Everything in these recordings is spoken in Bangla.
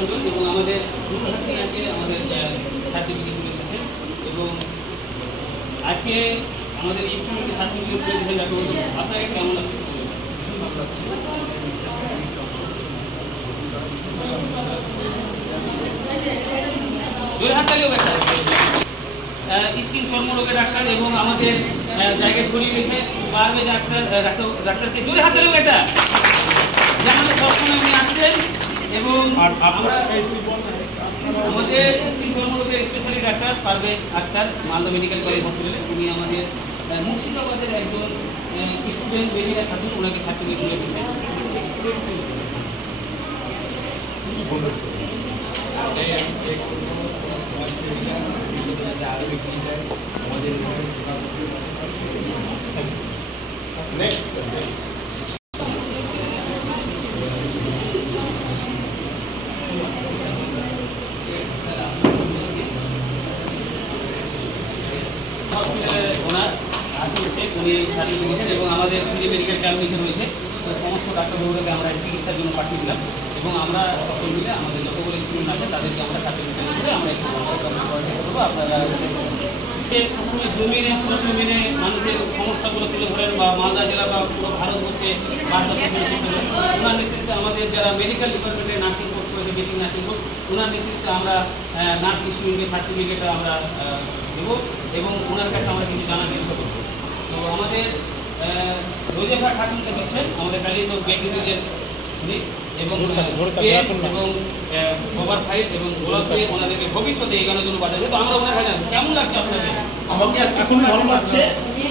রঞ্জন এবং আমাদের সুরহাসিনী আজকে আমাদের সার্টিফিকেট তুলে দিচ্ছেন এবং আজকে আমাদের স্টুডেন্টকে সার্টিফিকেট তুলে দিচ্ছেন ডাক্তারবাবু, আপনাকে কেমন লাগছে? ভীষণ ভালো লাগছে। জোরে হাত তালিও একটা স্কিন চর্মরোগের ডাক্তার এবং আমাদের জায়গায় ছড়িয়ে গেছে পারবে ডাক্তারকে জোরে হাত তালিও একটা যে আমাদের সবসময় উনি আসছেন এবং আমরা আমাদের স্কিন চর্মরোগের স্পেশালি ডাক্তার পারবে আক্তার মালদা মেডিকেল কলেজ হসপিটালে উনি আমাদের মুর্শিদাবাদের একজন স্টুডেন্ট বেরিয়ে থাকুন ওনাকে সার্টিফিকেট তুলে দিচ্ছেন। ওনার আশেপাশে উনি সার্টিফিকেট দিয়েছেন এবং আমাদের প্রি মেডিকেল ক্যাম্পিনেশন হয়েছে তো সমস্ত ডাক্তারবাবুদেরকে আমরা চিকিৎসার জন্য পাঠিয়ে দিলাম এবং আমরা সকল মিলে আমাদের যতগুলো স্টুডেন্ট আছে তাদেরকে আমরা সার্টিফিকেট করে আমরা একটু করবো। আপনারা সবসময় জমিনে সরজমিনে মানুষের সমস্যাগুলো তুলে ধরেন বা মালদা জেলা বা পুরো ভারতবর্ষে ওনার নেতৃত্বে আমাদের যারা মেডিকেল ডিপার্টমেন্টে নার্সিং কোর্স করেছে বেসিক নার্সিং কোর্স ওনার নেতৃত্বে আমরা নার্স স্টুডেন্টের সার্টিফিকেট আমরা দেবো এবং ওনার কাছে আমরা কিছু জানার চেষ্টা করবো। তো আমাদের রোজেফা খাতুনকে দিচ্ছেন আমাদের কালীগঞ্জ বেকিংয়ের উনি এবং কভার ফাইট এবং গোলাপে ওনাদেরকে ভবিষ্যতে এগোনোর জন্য বাধা দেবে। তো আমরা ওনার কাছে কেমন লাগছে আপনাদের? আমাকে এখন ভালো লাগছে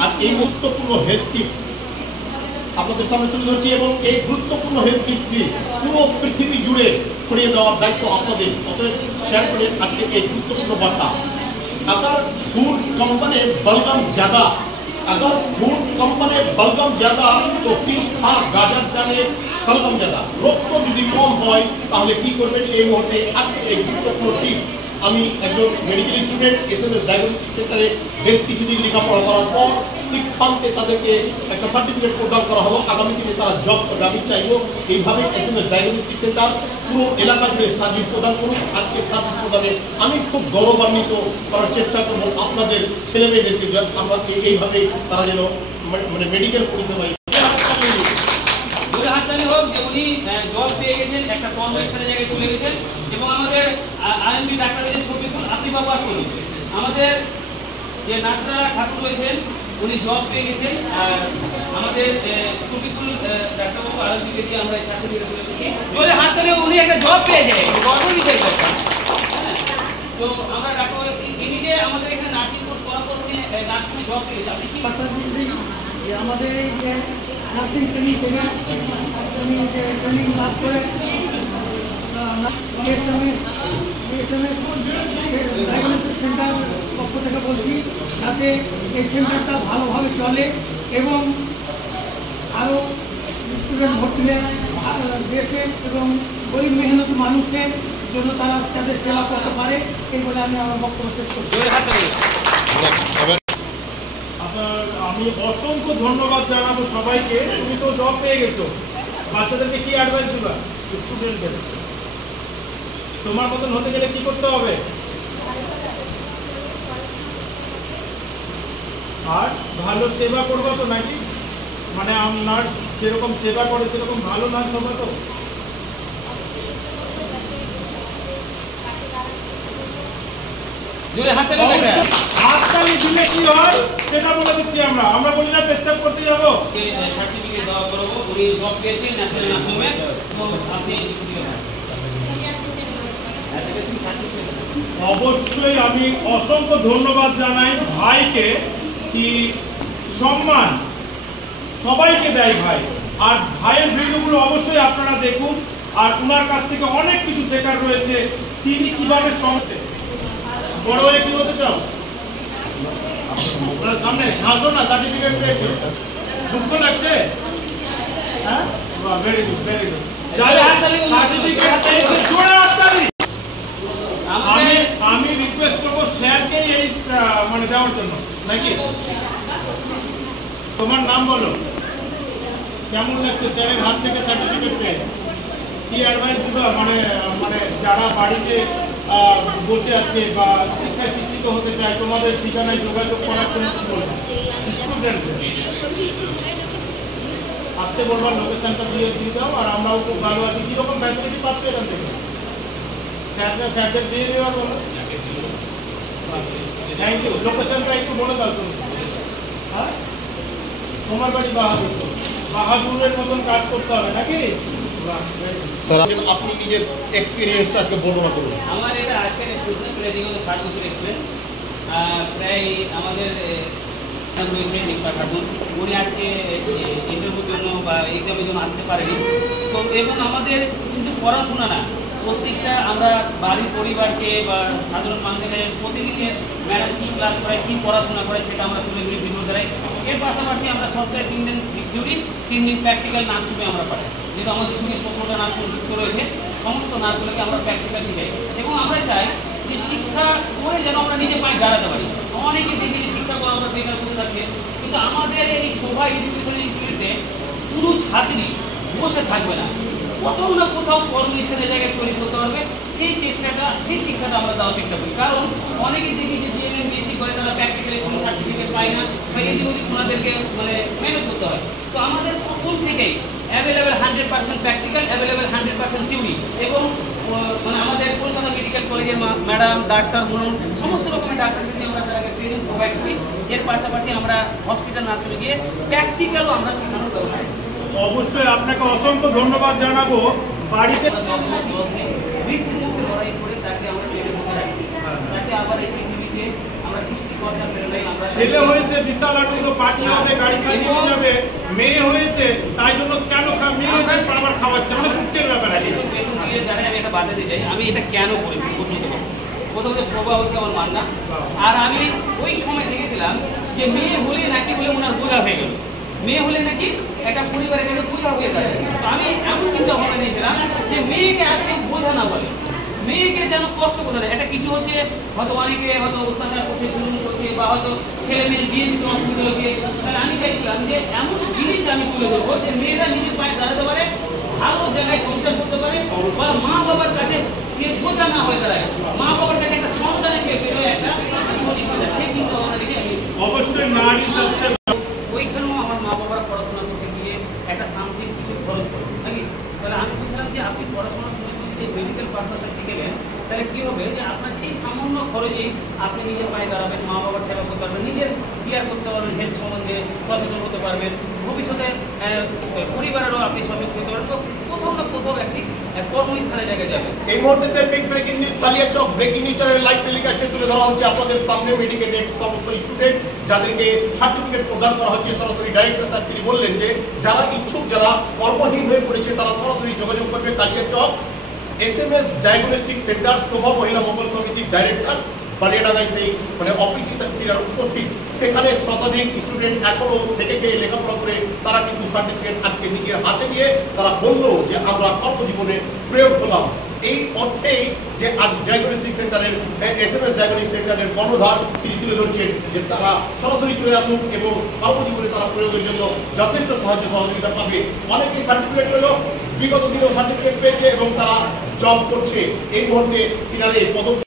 আর এই গুরুত্বপূর্ণ হেলথ টিপস আপনাদের সামনে তুলে ধরছি এবং এই গুরুত্বপূর্ণ হেলথ টিপসটি পুরো পৃথিবী জুড়ে ছড়িয়ে দেওয়ার দায়িত্ব আপনাদের। অতএব শেয়ার করে আজকে এই গুরুত্বপূর্ণ বার্তা। अगर फूड कंपनी बलगम ज्यादा तो खा गाजर चाले सलगम ज्यादा रक्त যদি কম হয় তাহলে কি করবেন এই মুহূর্তে আজকে এই গুরুত্বপূর্ণ টিপ আমি একজন মেডিকেল স্টুডেন্ট এসএমএস ডায়াগনস্টিক সেন্টারে বেশ কিছুদিন লেখাপড়া করার পর শিক্ষান্তে তাদেরকে একটা সার্টিফিকেট প্রদান করা হলো। আগামী দিনে তারা জব করবে। আমি চাইব এইভাবে এসএমএস ডায়াগনস্টিক সেন্টার পুরো এলাকা জুড়ে সার্ভিস প্রদান করুন। আজকে সার্ভিস প্রদানে আমি খুব গৌরবান্বিত করার চেষ্টা করব আপনাদের ছেলেমেয়েদেরকে আমরা এইভাবে তারা যেন মানে মেডিকেল পরিষেবায় হোক যে উনি জব পেয়ে গেছেন একটা কর্মস্থানের জায়গায় চলে গেছেন এবং আমাদের আরএমপি ডাক্তার রয়েছেন শফিকুল আপনি বাবু আসুন আমাদের যে নাসরা খাতুন রয়েছেন উনি জব পেয়ে গেছেন আর আমাদের শফিকুল ডাক্তারবাবু আরএমপিকে দিয়ে আমরা এই সার্টিফিকেট তুলে দিচ্ছি জোরে হাত তালে উনি একটা জব পেয়েছেন গর্ব বিষয় তো আমরা ডাক্তার ইনি যে আমাদের এখানে নার্সিং কোর্স করার পর উনি নার্সিংয়ে জব পেয়েছে আপনি কি আমাদের এই যে নার্সিং ট্রেনিং থেকে ট্রেনিং লাভ করে ডায়াগনস্টিক সেন্টার পক্ষ থেকে বলছি যাতে এই সেন্টারটা ভালোভাবে চলে এবং আরও স্টুডেন্ট ভর্তি হয়ে দেশের এবং গরিব মেহনত মানুষের জন্য তারা তাদের সেবা করতে পারে এই বলে আমি আমার বক্তব্য শেষ করছি। আমি অসংখ্য ধন্যবাদ জানাবো সবাইকে। তুমি তো জব পেয়ে গেছো, বাচ্চাদেরকে কি অ্যাডভাইস দিবা স্টুডেন্টদের? তোমার মতন হতে গেলে কি করতে হবে? আর ভালো সেবা করবো তো নাকি? মানে নার্স যেরকম সেবা করে সেরকম ভালো নার্স হবে তো? হাততালি দিলে কি হয় সেটা বলে দিচ্ছি আমরা। আমরা বলি না পেচ্ছাপ করতে যাবো। সার্টিফিকেট দেওয়া করবো উনি জব পেয়েছেন ন্যাশনাল নার্সিংহোমে তো আপনি অবশ্যই আমি অসংখ্য ধন্যবাদ জানাই ভাইকে। কি সম্মান সবাইকে দেয় ভাই। আর ভাইয়ের ভিডিওগুলো অবশ্যই আপনারা দেখুন আর ওনার কাছ থেকে অনেক কিছু শেখার রয়েছে। তিনি কিভাবে সমস্যা বড় হয়ে কি হতে চাও? আপনার সামনে হাসো না, সার্টিফিকেট পেয়েছো, দুঃখ লাগছে? হ্যাঁ, ভেরি গুড ভেরি গুড। আমি রিকোয়েস্ট করবো স্যারকে এই মানে দেওয়ার জন্য নাকি? তোমার নাম বলো, কেমন লাগছে স্যারের হাত থেকে সার্টিফিকেট পেয়ে? কি অ্যাডভাইস দিবা মানে মানে যারা বাড়িতে বসে আছে বা শিক্ষায় শিক্ষিত হতে চায়, তোমাদের ঠিকানায় যোগাযোগ করার জন্য কি বলবো? স্টুডেন্টদের আসতে বলবার লোকেশনটা দিয়ে দাও, আর আমরাও খুব ভালো আছি। কীরকম ফ্যাসিলিটি পাচ্ছে এখান থেকে? স্যারদের দিয়ে দেওয়ার বলো। Thank you. লোকেশনটা একটু বলে দাও তুমি। হ্যাঁ, তোমার বাড়ি বাহাদুর, বাহাদুরের মতন কাজ করতে হবে নাকি? স্যার আপনি নিজের এক্সপিরিয়েন্সটা আজকে বর্ণনা করুন। আমার এটা আজকের এক্সপিরিয়েন্স প্রায় দীর্ঘ 60 বছর এক্সপিরিয়েন্স। প্রায় আমাদের রয়েছে নিপা খাতুন, উনি আজকে ইন্টারভিউর জন্য বা এক্সামের জন্য আসতে পারেনি। তো এবং আমাদের শুধু পড়াশোনা না, প্রত্যেকটা আমরা বাড়ির পরিবারকে বা সাধারণ মানুষের প্রতিদিনের ম্যাডাম কী ক্লাস করায়, কী পড়াশোনা করে সেটা আমরা তুলে ধরি ভিডিও দ্বারাই। এর পাশাপাশি আমরা সপ্তাহে 3 দিন থিওরি, 3 দিন প্র্যাকটিক্যাল নার্সিংয়ে আমরা পাঠাই। যেহেতু আমাদের সঙ্গে 17টা নার্সিং যুক্ত রয়েছে, সমস্ত নার্সগুলোকে আমরা প্র্যাকটিক্যাল শিখাই। এবং আমরা চাই যে শিক্ষা করে যেন আমরা নিজে পায়ে দাঁড়াতে পারি। অনেকে দেখি যে শিক্ষা করে আমরা বেকার বসে থাকছে, কিন্তু আমাদের এই শোভা এডুকেশন ইনস্টিটিউটে কোনো ছাত্রী বসে থাকবে না, কোথাও না কোথাও কর্মস্থানের জায়গায় তৈরি করতে পারবে। সেই চেষ্টাটা, সেই শিক্ষাটা আমরা দেওয়ার চেষ্টা করি। কারণ অনেকে দেখি যে জিএমএম বিএসসি করে তারা প্র্যাকটিক্যালি কোনো সার্টিফিকেট পায় না, বা এদিক ওদিক ওনাদেরকে মানে মেহনত করতে হয়। তো আমাদের প্রথম থেকেই অ্যাভেলেবেল 100% প্র্যাকটিক্যাল, অ্যাভেলেবেল 100% থিওরি। এবং মানে আমাদের কলকাতা মেডিকেল কলেজের ম্যাডাম, ডাক্তার বলুন, সমস্ত রকমের ডাক্তারদের আমরা তাদেরকে ট্রেনিং প্রোভাইড করি। এর পাশাপাশি আমরা হসপিটাল নার্সিংয়ে গিয়ে প্র্যাকটিক্যালও আমরা শেখানোর ব্যবস্থা করি। অবশ্যই আপনাকে অসংখ্য ধন্যবাদ জানাবো। বাড়িতে লড়াই করে তাকে আমরা ট্রেনে মধ্যে রাখছি, তাকে আবার এই পৃথিবীতে আমরা সৃষ্টিকর্তা প্রেরণায় আমরা ছেলে হয়েছে বিশাল আনন্দ, পার্টি হবে, গাড়ি সাজিয়ে নিয়ে যাবে। মেয়ে হয়েছে তাই জন্য কেন মেয়ে হয়েছে আবার খাওয়াচ্ছে, মানে দুঃখের ব্যাপার। আমি এটা বাধা দিতে চাই, আমি এটা কেন করেছি প্রথমত শোভা হচ্ছে আমার মান্না। আর আমি ওই সময় দেখেছিলাম যে মেয়ে হলে নাকি বলে ওনার বোঝা হয়ে গেল, মেয়ে হলে নাকি একটা পরিবারের কাছে বোঝা হয়ে যাবে। তো আমি এমন চিন্তা ভাবনা নিয়েছিলাম যে মেয়েকে আজকে বোঝা না বলে, মেয়েকে যেন কষ্ট করতে দেয়। একটা কিছু হচ্ছে হয়তো অনেকে হয়তো অত্যাচার করছে, জুলুম করছে, বা হয়তো ছেলে মেয়ের বিয়ে দিতে অসুবিধা হচ্ছে। তাহলে আমি চাইছিলাম যে এমন জিনিস আমি তুলে ধরবো যে মেয়েরা নিজের পায়ে দাঁড়াতে পারে, ভালো জায়গায় সংসার করতে পারে, বা মা বাবার কাছে সে বোঝা না হয়ে দাঁড়ায়। মা বাবার কাছে একটা সন্তানের সে পেল একটা সঠিক ছিল, সেই চিন্তা ভাবনা দেখে আমি অবশ্যই নারী ওইখানেও আমার মা বাবারা পড়াশোনা করতে গিয়ে একটা শান্তির কিছু খরচ করে নাকি। তাহলে আমি বলছিলাম যে আপনি পড়াশোনার সময় যদি মেডিকেল পারপাসে শিখে নেন, তাহলে কী হবে যে আপনার সেই সামান্য খরচেই আপনি নিজের পায়ে দাঁড়াবেন, মা বাবার সেবা করতে পারবেন, নিজের কেয়ার করতে পারবেন, হেলথ সম্বন্ধে সচেতন হতে পারবেন, ভবিষ্যতে পরিবারেরও আপনি সচেতন করতে পারবেন। তো কোথাও না কোথাও একটি কর্মস্থানের জায়গায় যাবেন। এই মুহূর্তে big breaking news, Kaliachak breaking নিউজের লাইভ টেলিকাস্টে তুলে ধরা হচ্ছে আপনাদের সামনে মেডিকেটেড সমস্ত স্টুডেন্ট যাদেরকে সার্টিফিকেট প্রদান করা হচ্ছে। সরাসরি ডাইরেক্টর স্যার তিনি বললেন যে যারা ইচ্ছুক, যারা কর্মহীন হয়ে পড়েছে, তারা সরাসরি যোগাযোগ করবে কালিয়াচক SMS ডায়াগনস্টিক সেন্টার, শোভা মহিলা মঙ্গল সমিতির ডাইরেক্টর বালিয়াডাঙ্গায় সেই মানে অপরিচিত ক্রীড়ার উপস্থিত। সেখানে শতাধিক স্টুডেন্ট এখনও থেকে খেয়ে লেখাপড়া করে তারা কিন্তু সার্টিফিকেট আজকে নিজের হাতে নিয়ে তারা বলল যে আমরা কর্মজীবনে প্রয়োগ করলাম। এই অর্থেই যে আজ ডায়াগনস্টিক সেন্টারের SMS ডায়াগনস্টিক সেন্টারের কর্ণধার তিনি তুলে ধরছেন যে তারা সরাসরি চলে আসুক এবং কর্মজীবনে তারা প্রয়োগের জন্য যথেষ্ট সাহায্য সহযোগিতা পাবে। অনেকেই সার্টিফিকেট পেল, বিগত দিনেও সার্টিফিকেট পেয়েছে এবং তারা জব করছে। এই মুহূর্তে তিনারা এই পদক্ষেপ